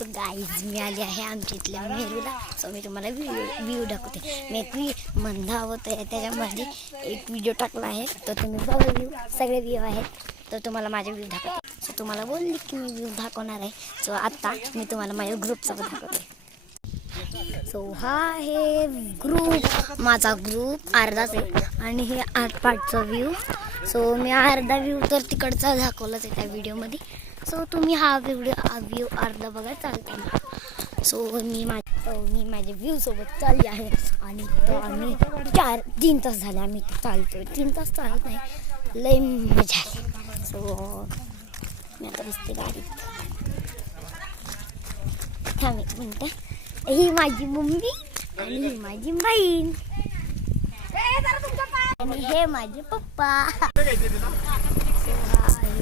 तो गाईज मी आली आहे आमच्या इथल्या मेरूला. सो मी तुम्हाला व्ह्यू दाखवते. मी एक मंदावत आहे त्याच्यामध्ये एक व्हिडिओ टाकला आहे, तर तुम्ही बघा. व्ह्यू सगळे व्ह्यू आहेत, तर तुम्हाला माझे व्ह्यू दाखवते. सो तुम्हाला बोलली की मी व्ह्यू दाखवणार आहे. सो आत्ता मी तुम्हाला माझ्या ग्रुपसोबत दाखवते. सो हा आहे ग्रुप, माझा ग्रुप अर्धाच आहे आणि हे 8 पार्टचा व्ह्यू. सो मी अर्धा व्ह्यू तर तिकडचा दाखवलाच आहे त्या व्हिडिओमध्ये. सो तुम्ही हा व्ह्यू अर्धा बघा चालता. सो मी माझ्या व्ह्यू सोबत चालली आहे आणि तो आम्ही 3 तास झाले आम्ही चालतोय. 3 तास चालत नाही, लई मजा आली. सो मी आता बसते गाडीत. थांब एक मिनटं. ही माझी मम्मी आणि ही माझी बहीण आणि हे माझे पप्पा.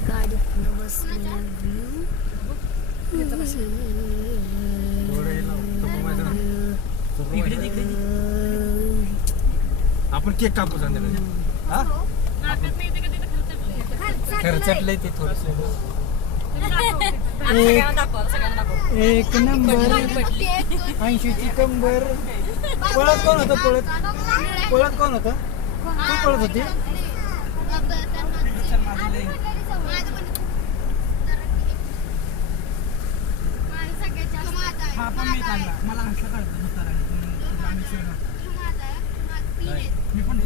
गाडीत बसलेला आपण केक कापू खर्चटलंय ते थोडस. एक नंबर 80ची कंबर. पळत कोण होतं? पळत कोण होतं? तू पळत होती? हा पण मी काढला. मला असं काढतो. मी पण